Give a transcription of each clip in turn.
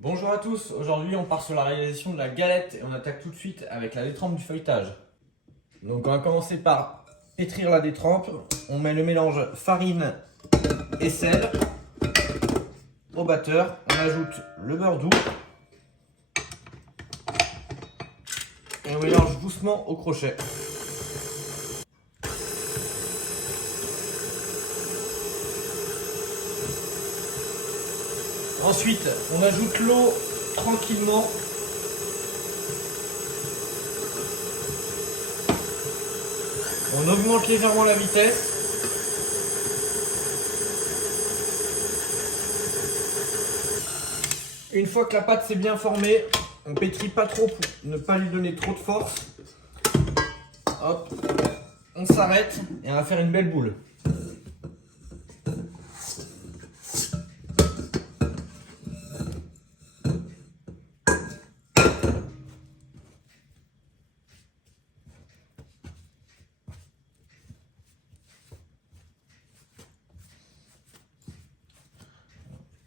Bonjour à tous, aujourd'hui on part sur la réalisation de la galette et on attaque tout de suite avec la détrempe du feuilletage. Donc on va commencer par pétrir la détrempe, on met le mélange farine et sel au batteur, on ajoute le beurre doux et on mélange doucement au crochet. Ensuite, on ajoute l'eau tranquillement. On augmente légèrement la vitesse. Une fois que la pâte s'est bien formée, on pétrit pas trop pour ne pas lui donner trop de force. Hop, on s'arrête et on va faire une belle boule.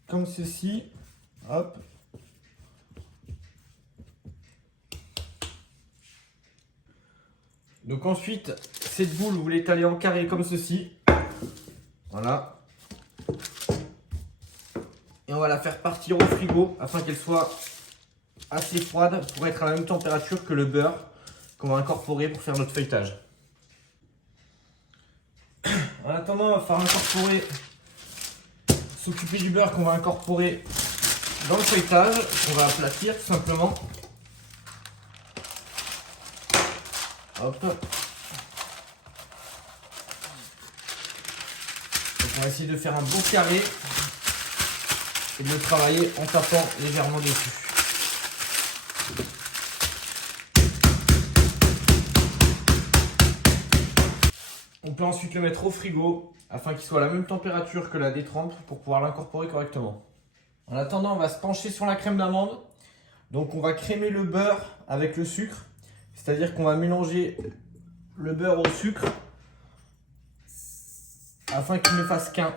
Comme ceci, hop. Donc ensuite, cette boule, vous l'étalez en carré comme ceci. Voilà. Et on va la faire partir au frigo afin qu'elle soit assez froide pour être à la même température que le beurre qu'on va incorporer pour faire notre feuilletage. En attendant, on va faire incorporer, s'occuper du beurre qu'on va incorporer dans le feuilletage. On va aplatir tout simplement. Hop. Donc on va essayer de faire un bon carré et de le travailler en tapant légèrement dessus. On peut ensuite le mettre au frigo afin qu'il soit à la même température que la détrempe pour pouvoir l'incorporer correctement. En attendant, on va se pencher sur la crème d'amande. Donc on va crémer le beurre avec le sucre, c'est-à-dire qu'on va mélanger le beurre au sucre afin qu'il ne fasse qu'un.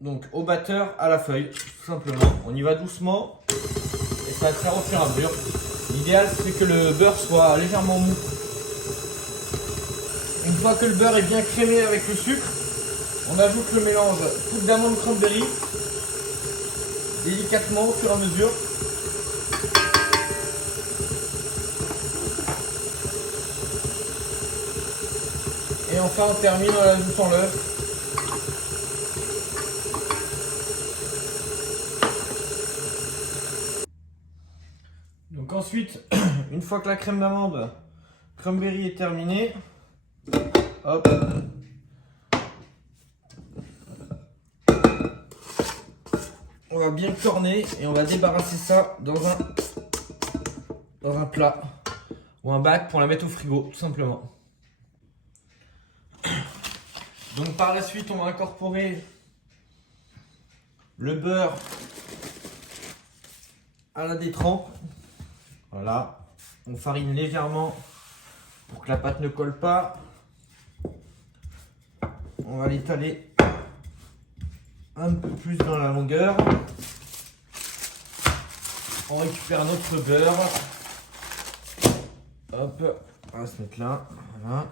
Donc au batteur, à la feuille, tout simplement. On y va doucement et ça va se faire au fur et à mesure. L'idéal c'est que le beurre soit légèrement mou. Une fois que le beurre est bien crémé avec le sucre, on ajoute le mélange poudre d'amande cranberry délicatement au fur et à mesure. Et enfin on termine en ajoutant l'œuf. Donc ensuite, une fois que la crème d'amande cranberry est terminée, hop, on va bien corner et on va débarrasser ça dans un plat ou un bac pour la mettre au frigo, tout simplement. Donc par la suite, on va incorporer le beurre à la détrempe. Voilà, on farine légèrement pour que la pâte ne colle pas. On va l'étaler un peu plus dans la longueur. On récupère notre beurre. Hop, on va se mettre là. Voilà.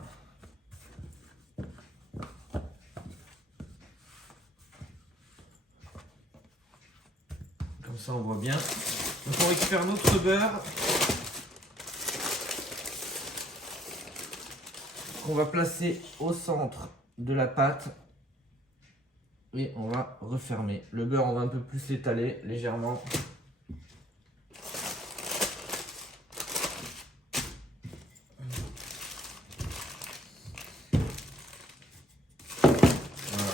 Comme ça on voit bien. Donc on récupère notre beurre qu'on va placer au centre de la pâte et on va refermer. Le beurre, on va un peu plus l'étaler légèrement. Voilà.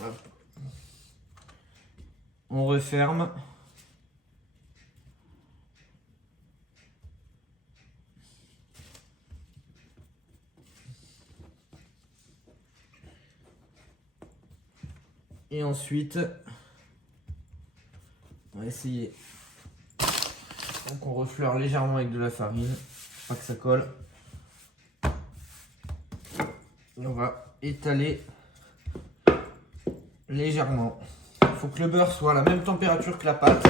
Hop. On referme. Et ensuite, on va essayer Donc on refleure légèrement avec de la farine, pas que ça colle. Et on va étaler légèrement. Il faut que le beurre soit à la même température que la pâte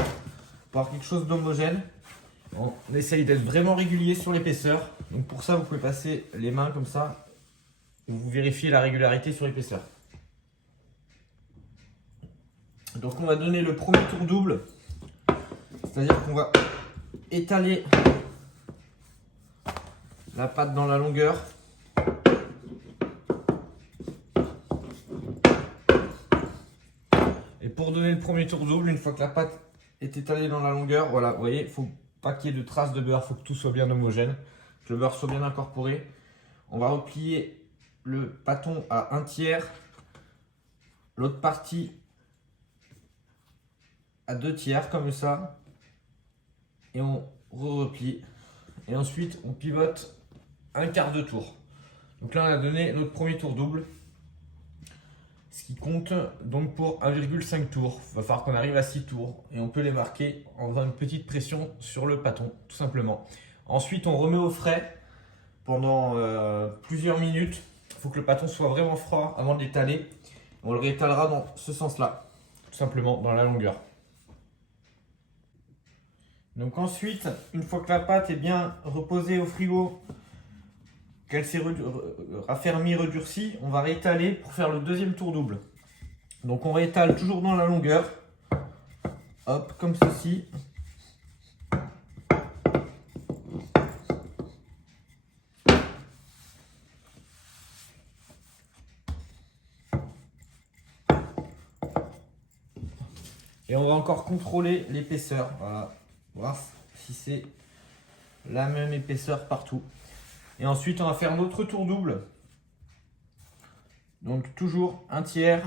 pour avoir quelque chose d'homogène. On essaye d'être vraiment régulier sur l'épaisseur. Donc pour ça, vous pouvez passer les mains comme ça. Et vous vérifiez la régularité sur l'épaisseur. Donc on va donner le premier tour double. C'est-à-dire qu'on va étaler la pâte dans la longueur. Et pour donner le premier tour double, une fois que la pâte est étalée dans la longueur, voilà, vous voyez, il ne faut pas qu'il y ait de traces de beurre, il faut que tout soit bien homogène, que le beurre soit bien incorporé. On va replier le pâton à 1/3, l'autre partie à 2/3 comme ça, et on replie. Et ensuite, on pivote 1/4 de tour. Donc là, on a donné notre premier tour double. Ce qui compte donc pour 1,5 tours. Il va falloir qu'on arrive à 6 tours. Et on peut les marquer en faisant une petite pression sur le pâton, tout simplement. Ensuite, on remet au frais pendant plusieurs minutes. Il faut que le pâton soit vraiment froid avant de l'étaler. On le réétalera dans ce sens-là, tout simplement dans la longueur. Donc ensuite, une fois que la pâte est bien reposée au frigo, qu'elle s'est raffermie, redurcie, on va réétaler pour faire le deuxième tour double. Donc on réétale toujours dans la longueur, hop, comme ceci. Et on va encore contrôler l'épaisseur, voilà, voir si c'est la même épaisseur partout. Et ensuite, on va faire notre tour double. Donc, toujours 1/3,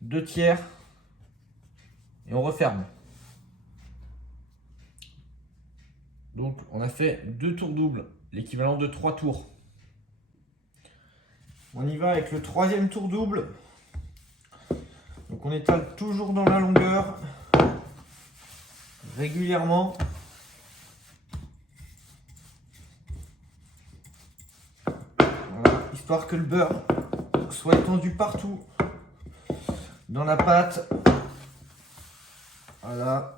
2/3, et on referme. Donc, on a fait 2 tours doubles, l'équivalent de 3 tours. On y va avec le troisième tour double. Donc, on étale toujours dans la longueur, régulièrement. Histoire que le beurre soit étendu partout dans la pâte. Voilà.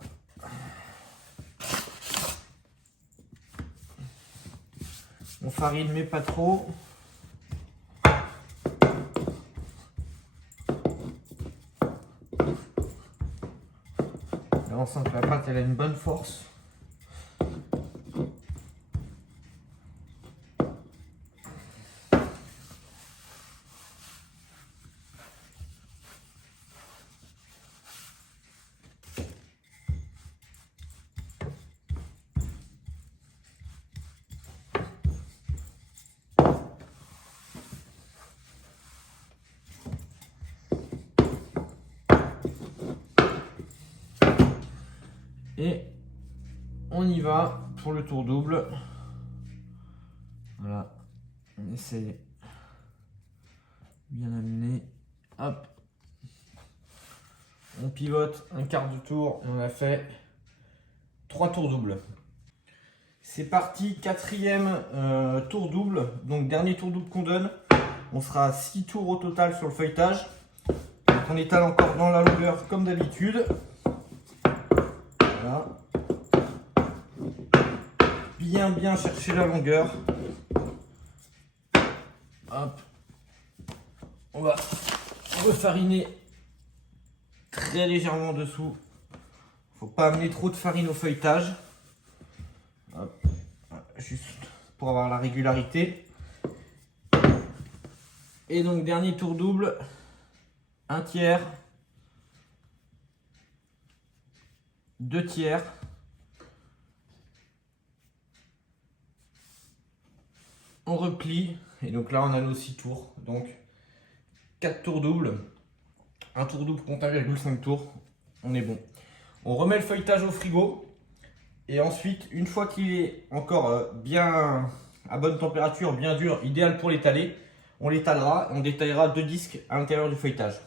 On farine mais pas trop. Là on sent que la pâte elle a une bonne force. Et on y va pour le tour double. Voilà, on essaye bien amener. Hop, on pivote 1/4 de tour et on a fait 3 tours doubles. C'est parti, quatrième tour double. Donc dernier tour double qu'on donne. On sera à 6 tours au total sur le feuilletage. Donc on étale encore dans la longueur comme d'habitude. Voilà. Bien chercher la longueur. Hop. On va refariner très légèrement dessous. Faut pas amener trop de farine au feuilletage. Hop. Juste pour avoir la régularité. Et donc dernier tour double. 1/3. 2/3. On replie. Et donc là on a nos 6 tours. Donc 4 tours doubles. Un tour double compte 1,5 tours. On est bon. On remet le feuilletage au frigo. Et ensuite, une fois qu'il est encore bien à bonne température, bien dur, idéal pour l'étaler, on l'étalera. On détaillera 2 disques à l'intérieur du feuilletage.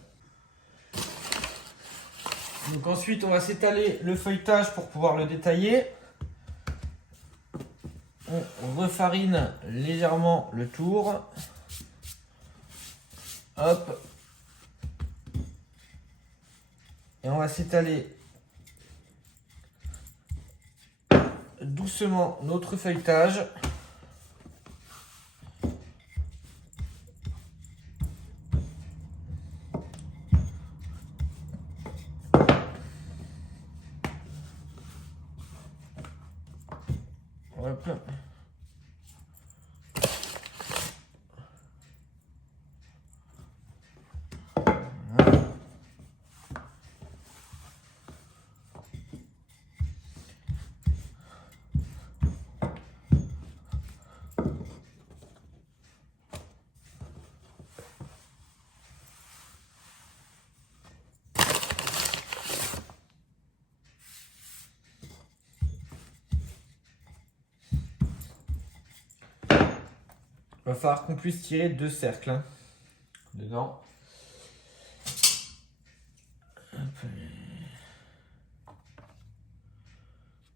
Donc ensuite, on va s'étaler le feuilletage pour pouvoir le détailler. On refarine légèrement le tour. Hop. Et on va s'étaler doucement notre feuilletage. Hop. Va falloir qu'on puisse tirer 2 cercles hein, dedans.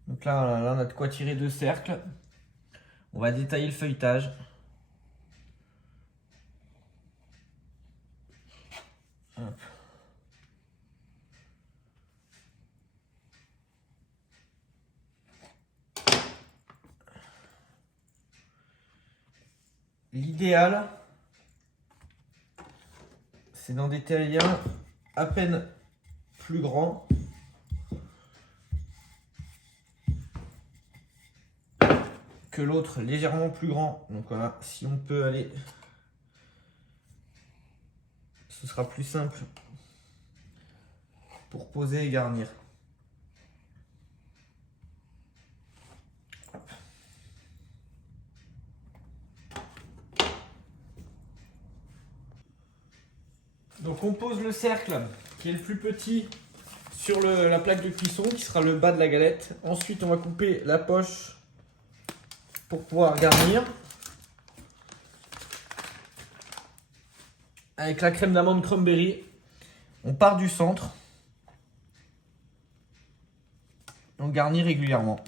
Donc là, on a de quoi tirer 2 cercles. On va détailler le feuilletage. Hop. L'idéal, c'est d'en détailler un à peine plus grand que l'autre, légèrement plus grand. Donc voilà, si on peut aller, ce sera plus simple pour poser et garnir. Donc on pose le cercle qui est le plus petit sur la plaque de cuisson qui sera le bas de la galette. Ensuite on va couper la poche pour pouvoir garnir. Avec la crème d'amande cranberry, on part du centre. On garnit régulièrement.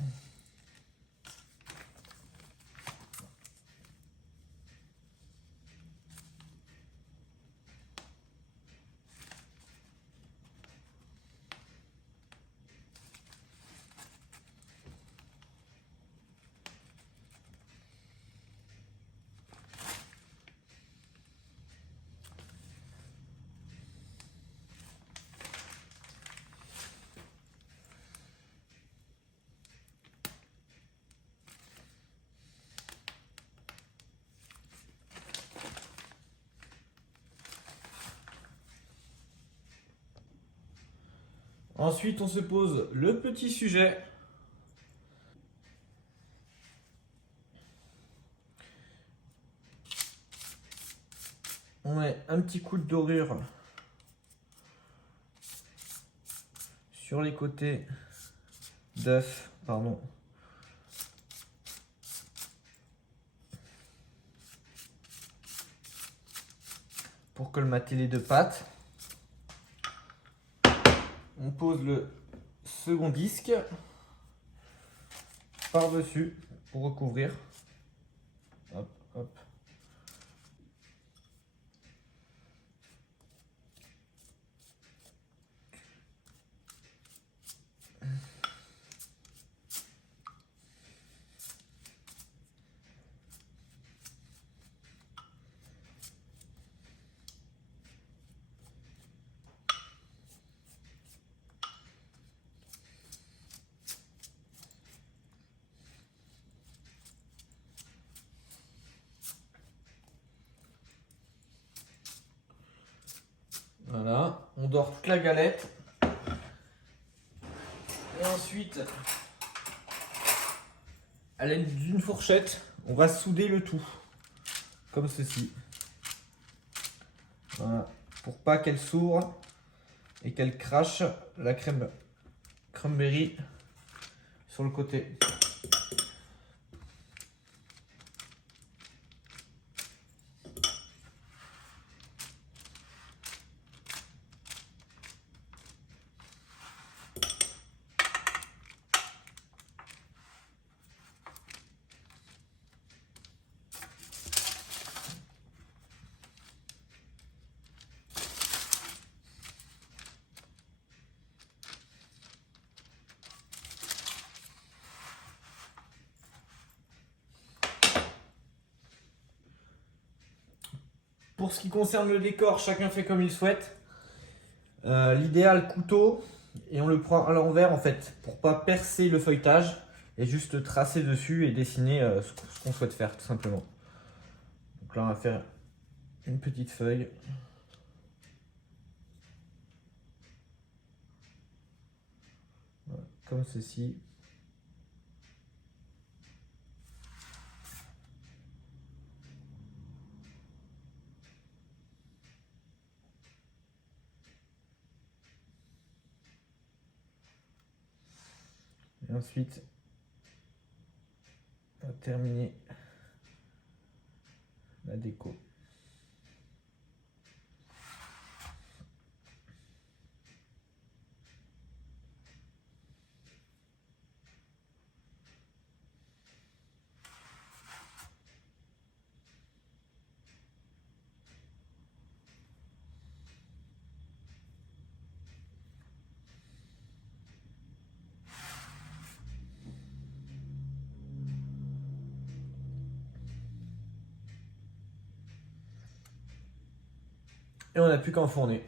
Ensuite, on se pose le petit sujet. On met un petit coup de dorure sur les côtés d'œuf, pardon. Pour colmater les 2 pattes. On pose le second disque par-dessus pour recouvrir. Hop, hop. Voilà, on dore toute la galette. Et ensuite, à l'aide d'une fourchette, on va souder le tout. Comme ceci. Voilà, pour pas qu'elle s'ouvre et qu'elle crache la crème cranberry sur le côté. pour ce qui concerne le décor, chacun fait comme il souhaite. L'idéal, couteau, et on le prend à l'envers en fait, pour pas percer le feuilletage, et juste tracer dessus et dessiner ce qu'on souhaite faire tout simplement. Donc là on va faire une petite feuille. Voilà, comme ceci. Et ensuite, on va terminer la déco. Et on n'a plus qu'à enfourner.